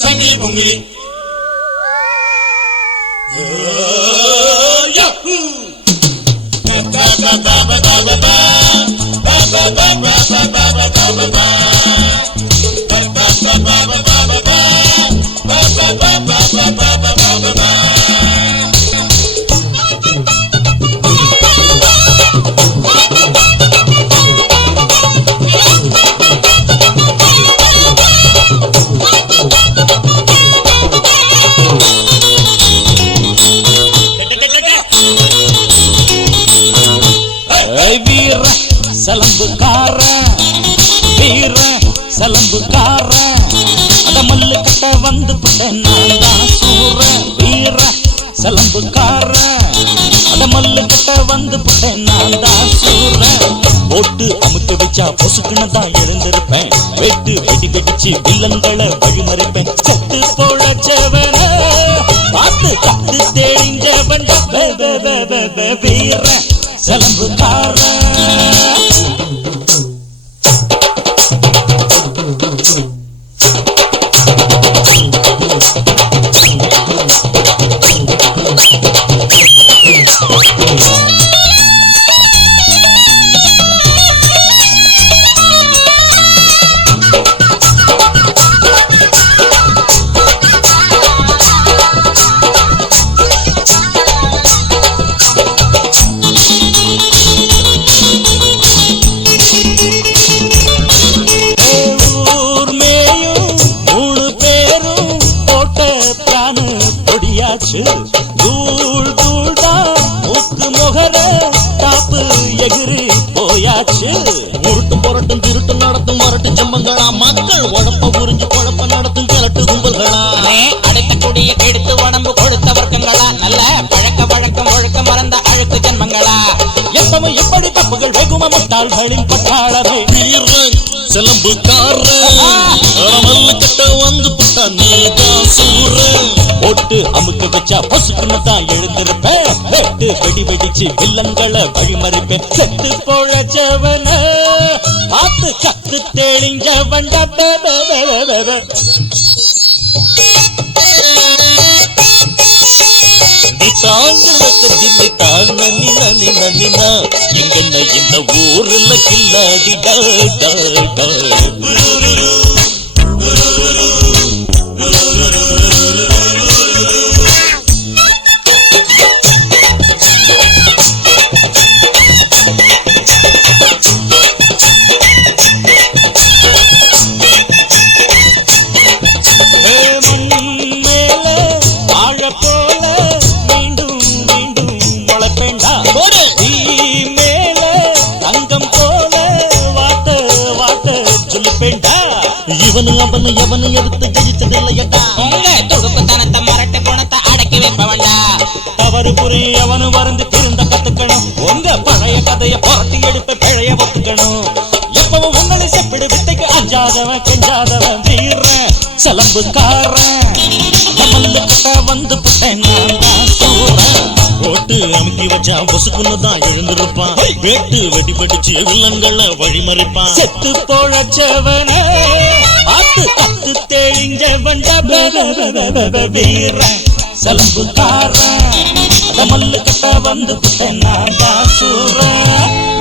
சங்கி பொங்கி வீர சலம்புக்கார வீர சலம்புக்கார அத மல்லு கட்ட வந்து புட்டேன் நான் தான் சூர வீர சலம்புக்கார அத மல்லு கட்ட வந்து புட்டேன் நான் தான் சூர போட்டு அமுக்க வச்சா பொசுக்குனதான் எழுந்திருப்பேன் வெட்டு வெடி வெடிச்சு வில்லங்களை வழிமறைப்பேன் செத்து பொழச்சவன பார்த்து கத்து தெரிஞ்சவன் வீர சலம்புக்கார தூள் தூள் தான் மூக்கு முகர தாப்பு எகிரி போயாச்சு உருட்டும் புரட்டும் திருட்டும் நடத்தும் வரட்டு செம்மங்களா மக்கள் உழப்ப உறிஞ்சு குழப்ப நடத்தும் கிளட்டு கும்பல்களா அடுத்த குடிய கெடுத்து உடம்பு கொழுத்த வர்க்கங்களா நல்ல பழக்க வழக்கம் ஒழுக்க மறந்த அழுக்கு ஜன்மங்களா எப்பவும் இப்படி தப்புகள் வெகும முட்டாள்களின் பட்டாளமே வீரன் செலம்புக்காரன் மல்லு கட்ட வந்து புட்டா நீதான் சூரன் போட்டு அமுக்க வச்சா பொசுக்குனதான் எழுந்திருப்பேன் வெட்டு வெடி வெடிச்சு வில்லங்களை வழிமறிப்பேன் செத்து பொழச்சவன பார்த்து கத்து தெளிஞ்சவன் எங்கண்ண இந்த ஊர்ல கில்லாடி இவனு அவனு எவனு எடுத்து ஜெயிச்சதில்லையடா உங்க துடுக்குத்தனத்தை மரட்டு குணத்தை அடக்கி வைப்பவன்டா தவறு புரி அவனு வருந்து திருந்த கத்துக்கணும் உங்க பழைய கதைய புரட்டி எடுப்ப பிழைய ஒத்துக்கணும் எப்பவும் உங்களை செப்பிடு வித்தைக்கு அஞ்சாதவன் கெஞ்சாதவன் வீரன் சலம்புக்காரன் மல்லு கட்ட வந்து புட்டேன் நான் தான் சூரன் போட்டு அமுக்கி வச்சா பொசுக்குன்னுதான் எழுந்திருப்பான் வெட்டு வெடி வெடிச்சு வில்லங்களை வழிமறிப்பான் செத்து பொழச்சவன பார்த்து கத்து தெளிஞ்சவன் வீரன் சலம்புக்காரன் மல்லு கட்ட வந்து புட்டேன் நான் தான் சூரன்